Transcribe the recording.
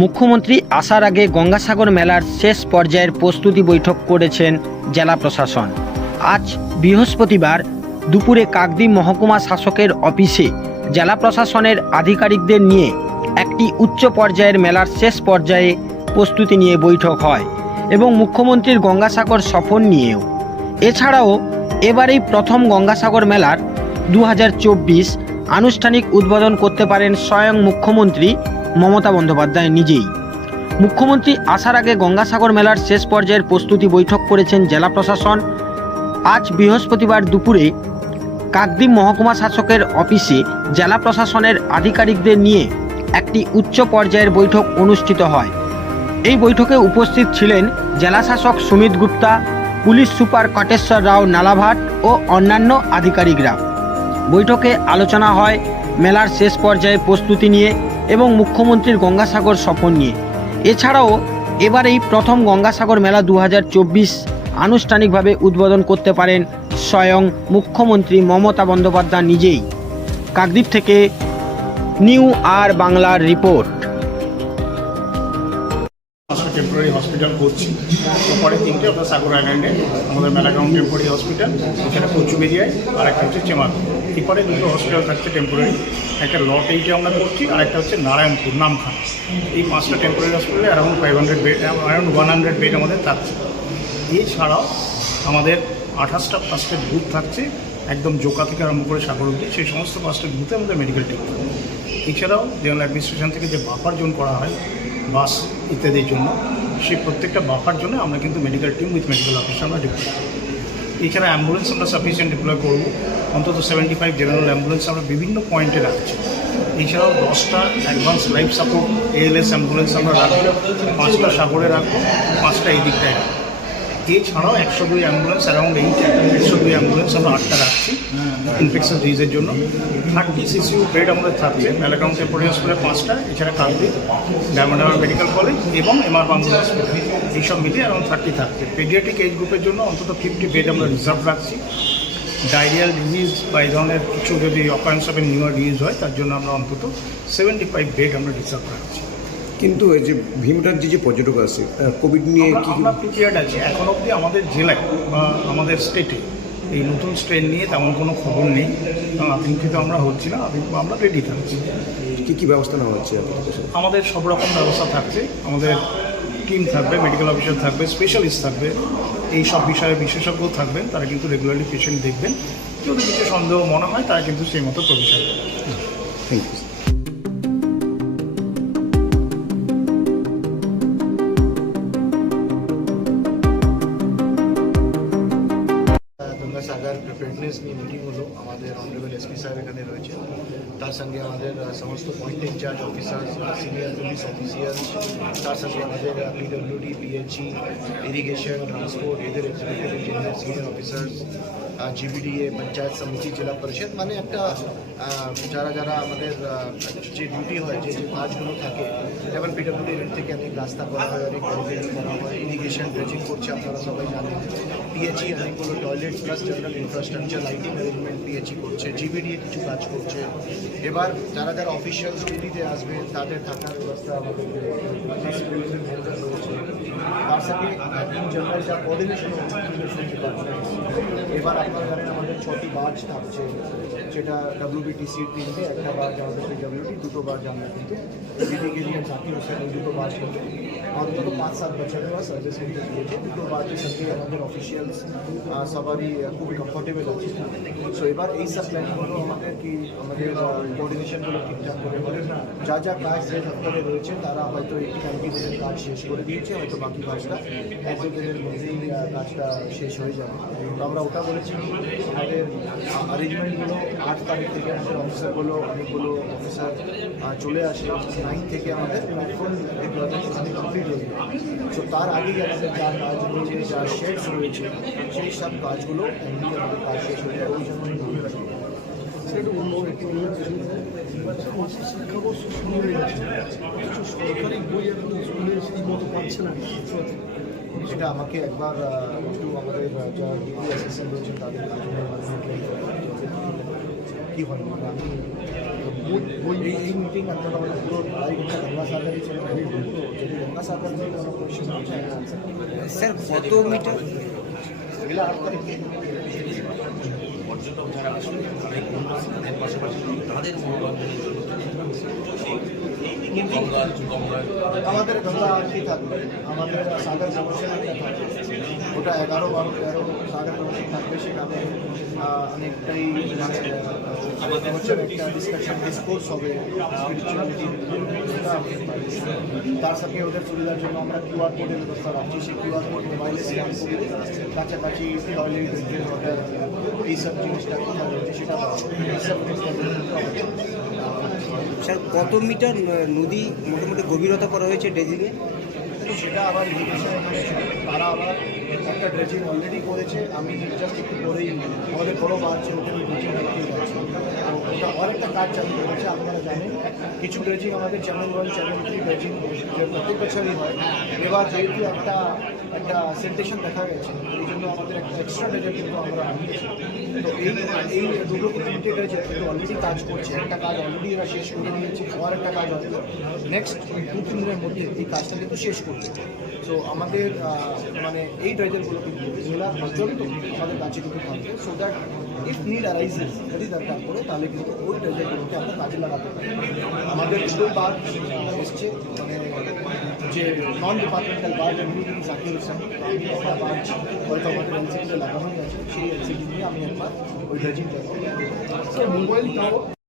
মুখ্যমন্ত্রী আসার আগে গঙ্গাসাগর মেলার শেষ পর্যায়ের প্রস্তুতি বৈঠক করেছেন জেলা প্রশাসন। আজ বৃহস্পতিবার দুপুরে কাকদ্বীপ মহকুমা শাসকের অফিসে জেলা প্রশাসনের আধিকারিকদের নিয়ে একটি উচ্চ পর্যায়ের মেলার শেষ পর্যায়ে প্রস্তুতি নিয়ে বৈঠক হয় এবং মুখ্যমন্ত্রীর গঙ্গাসাগর সফর নিয়েও। এছাড়াও এবারেই প্রথম গঙ্গাসাগর মেলার 2024 আনুষ্ঠানিক উদ্বোধন করতে পারেন স্বয়ং মুখ্যমন্ত্রী মমতা বন্দ্যোপাধ্যায় নিজেই। মুখ্যমন্ত্রী আসার আগে গঙ্গাসাগর মেলার শেষ পর্যায়ের প্রস্তুতি বৈঠক করেছেন জেলা প্রশাসন। আজ বৃহস্পতিবার দুপুরে কাকদ্বীপ মহকুমা শাসকের অফিসে জেলা প্রশাসনের আধিকারিকদের নিয়ে একটি উচ্চ পর্যায়ের বৈঠক অনুষ্ঠিত হয়। এই বৈঠকে উপস্থিত ছিলেন জেলা শাসক সুমিত গুপ্তা, পুলিশ সুপার কটেশ্বর রাও নালাভাট ও অন্যান্য আধিকারিকরা। বৈঠকে আলোচনা হয় মেলার শেষ পর্যায়ে প্রস্তুতি নিয়ে এবং মুখ্যমন্ত্রীর গঙ্গাসাগর সফর নিয়ে। এছাড়াও এবারেই প্রথম গঙ্গাসাগর মেলা 2024 আনুষ্ঠানিকভাবে উদ্বোধন করতে পারেন স্বয়ং মুখ্যমন্ত্রী মমতা বন্দ্যোপাধ্যায় নিজেই। কাকদ্বীপ থেকে নিউ আর বাংলার রিপোর্ট। টেম্পোরারি হসপিটাল করছি। ওপরে তিনটে, ওটা সাগর আইল্যান্ডে আমাদের মেলাগ্রাউন্ড টেম্পোরারি হসপিটাল, এখানে কচুবেরিয়ায়, আর একটা হচ্ছে চেমার। এরপরে দুটো হসপিটাল থাকছে টেম্পোরারি, একটা লট 8-এ আমরা করছি, আর একটা হচ্ছে নারায়ণপুর নামখানা। এই 5টা টেম্পোরারি হসপিটালে অ্যারাউন্ড 500 বেড, অ্যারাউন্ড 100 বেড আমাদের থাকছে। এছাড়াও আমাদের 28টা ফার্স্টের বুথ থাকছে, একদম জোকা থেকে আরম্ভ করে সাগর অবধি। সেই সমস্ত ফার্স্টের বুথে আমাদের মেডিকেল টিম থাকবে। এছাড়াও জেনারেল অ্যাডমিনিস্ট্রেশন থেকে যে বাফার জোন করা হয় বাস ইত্যাদির জন্য, সেই প্রত্যেকটা বাফার জন্য আমরা কিন্তু medical team with medical officer আমরা ডিপ্লয় করব। এছাড়া অ্যাম্বুলেন্স আমরা সাফিসিয়েন্ট ডিপ্লয় করবো, অন্তত 75 জেনারেল অ্যাম্বুলেন্স আমরা বিভিন্ন পয়েন্টে রাখছি। এছাড়াও 10টা advance life support ALS ambulance আমরা রাখবো, 5টা সাগরে রাখবো, 5টা এই দিকটায় রাখবো। এছাড়াও 102 অ্যাম্বুলেন্স, অ্যারাউন্ড 102 অ্যাম্বুলেন্স আমরা 8টা রাখছি ইনফেকশন ডিজিজের জন্য। 30 CCU বেড আমাদের থাকছে মেলাগ্রাউন্ড টেম্পোরারি হসপিটালে 5টা, এছাড়া Kakdwip, diamond Harbour medical college এবং MR বাংলা হসপিটাল, এইসব মিলিয়ে অ্যারাউন্ড 30 থাকছে। পেডিয়াট্রিক এজ গ্রুপের জন্য অন্তত 50 বেড আমরা রিজার্ভ রাখছি। ডায়রিয়াল ডিজিজ বা এই ধরনের কিছু যদি অকারেন্স অফ নিউয়ার ডিজিজ হয়, তার জন্য আমরা অন্তত 75 বেড আমরা রিজার্ভ রাখছি। কিন্তু এই যে ভীমটার যে পর্যটক আছে কোভিড নিয়ে কি আমরা প্রিপেয়ার্ড আছি। এখন অবধি আমাদের জেলায় বা আমাদের স্টেটে এই নতুন স্ট্রেন নিয়ে তেমন কোনো খবর নেই, কারণ আতঙ্কিত আমরা হচ্ছি না, আমরা রেডি থাকছি। কী ব্যবস্থা নেওয়া হচ্ছে? আমাদের সব রকম ব্যবস্থা থাকছে, আমাদের টিম থাকবে, মেডিকেল অফিসার থাকবে, স্পেশালিস্ট থাকবে, এই সব বিষয়ে বিশেষজ্ঞ থাকবেন, তারা কিন্তু রেগুলারলি পেশেন্ট দেখবেন। যদি কিছু সন্দেহ মনে হয় তারা কিন্তু সেই মতো প্রভিশন দেবেন। Thank you. গঙ্গাসাগর প্রিপেয়ারনেস নিয়ে মিটিং হলো, আমাদের অনারেবল এসপি সাহেব এখানে রয়েছে, তার সঙ্গে আমাদের সমস্ত point in-charge officers, senior police official, তার সঙ্গে আমাদের PWD, PHE, ইরিগেশন, ট্রান্সপোর্ট, এদের executive engineer, senior officers, GBDA, panchayat samiti, zilla পরিষদ, মানে একটা যারা যারা আমাদের যে ডিউটি হয়, যে যে কাজগুলো থাকে, যেমন PWD থেকে অনেক রাস্তা করা হয়, অনেক ব্যারিকেডিং করা হয়, ইরিগেশন ড্রেজিং করছে আপনারা সবাই জানেন, PHE অনেকগুলো toilet plus general infrastructure lighting arrangement PHE করছে, GBDA কিছু কাজ করছে। এবার যারা যারা অফিসিয়াল ডিউটিতে আসবে তাদের থাকার ব্যবস্থা আমাদের রয়েছে। তার সঙ্গে ইন জেনারেল যা কোঅর্ডিনেশন ডিপার্টমেন্ট। এবার আপনারা জানেন আমাদের 6টি বাজ থাকছে, যেটা WBTC 3টে, একটা বাজ আমাদের PWD, 2টো বাজ আমরা কিন্তু দিদিকে নিয়ে জাতীয় ওখানে 2টো বাজ কিন্তু অন্তত 5-7 বছরের পর সার্ভিস করতে দিয়েছে। 2টো বাজের সঙ্গে আমাদের অফিসিয়ালস সবারই খুবই কমফোর্টেবল আছে। সো এবার এই সব প্ল্যানগুলো আমাদের কি আমাদের কোঅর্ডিনেশনগুলো ঠিকঠাক করে হবে। যা যা কাজ যে দপ্তরে রয়েছে তারা হয়তো 80-90 দিনের কাজ শেষ করে দিয়েছে, হয়তো বাকি কাজটা 1-2 দিনের মধ্যেই কাজটা শেষ হয়ে যাবে। তো আমরা ওটা বলেছি আমাদের অ্যারেঞ্জমেন্টগুলো 8 তারিখ থেকে আমাদের অফিসারগুলো অনেকগুলো অফিসার চলে আসে, 9 থেকে আমাদের প্ল্যাটফর্ম ডিপ্লয়মেন্ট কমপ্লিট হয়ে যায়। সো তার আগেই আমাদের যা কাজ রয়েছে, যা শেডস রয়েছে, সেই সব কাজগুলো এমনিতে আমাদের কাজ শেষ হয়ে যায়। ওই জন্য সরকারি বই এখন স্কুলে সেই মতো পাচ্ছে না। সেটা আমাকে একবার একটু আমাদের যারা ডিগ্রি অ্যাসিস্ট্যান্ট রয়েছেন তাদের কি হয় না এই মিটিং আপনারা পুরো 2.5 ঘন্টা গঙ্গা সাগরে ছিল যদি গঙ্গা সাগর নিয়ে কোনো কোয়েশ্চেন আছে স্যার কত মিটার এগুলো 8 তারিখ পর্যটক যারা আসলে তারা এই গঙ্গা স্নানের পাশাপাশি তাদের মনোরঞ্জনের জন্য গঙ্গায় আমাদের গঙ্গা আরতি থাকবে আমাদের সাগর প্রমোশন থাকবে ওটা 11, 12, 13 সাগর প্রমোশন থাকবে সেখানে অনেকটাই আমাদের হচ্ছে একটা ডিসকাশন ডিসকোর্স হবে স্পিরিচুয়ালিটি তার সাথে ওদের সুবিধার জন্য আমরা কিউআর কোডের ব্যবস্থা রাখছি সেই কিউআর কোড মোবাইলে স্ক্যান করে কাছাকাছি টয়লেট হোটেল এইসব জিনিসটা কোথাও রয়েছে সেটা এইসব স্যার কত মিটার নদী মোটামুটি গভীরতা করা হয়েছে ড্রেজিংয়ে? সেটা আবার ইরিগেশন তারা আবার একটা ড্রেজিং অলরেডি করেছে আমি জাস্ট একটু করেই আমাদের বড় মাছ ওখানে ড্রেজিং করতে যাচ্ছি তো ওটা আর একটা কাজ চালু করেছে আপনারা জানেন কিছু ড্রেজিং আমাদের চ্যানেল 1 চ্যানেল 3 ড্রেজিং প্রত্যেক বছরই হয় এবার যেহেতু একটা সেন্টেশন দেখা গেছে এই জন্য আমাদের একটা এক্সট্রা ড্রেজার কিন্তু আমরা আনিয়েছি তো এই দুটো তিনটে ড্রেজার কিন্তু অলরেডি কাজ করছে একটা কাজ অলরেডি এরা শেষ করে দিয়েছে আর একটা কাজ হয়তো নেক্সট 2-3 দিনের মধ্যে এই কাজটা কিন্তু শেষ করছে সো আমাদের মানে এই ড্রেজারগুলো কিন্তু জেলা পর্যন্ত আমাদের কাছে কিন্তু থাকবে so that if need arises যদি দরকার পড়ে তাহলে কিন্তু ওই ড্রেজারগুলোকে আমরা কাজে লাগাতে পারি আমাদের দুটো বাদ এসছে মানে যে নন ডিপার্টমেন্টাল বাদ এমনি জাকির হোসেন আমি একটা বাদ হয়তো আমাদের এলসিডিতে লাগানোই আছে সেই এলসিডি নিয়ে আমি একবার ওই ড্রেজিং করবো মোবাইল টাওয়ার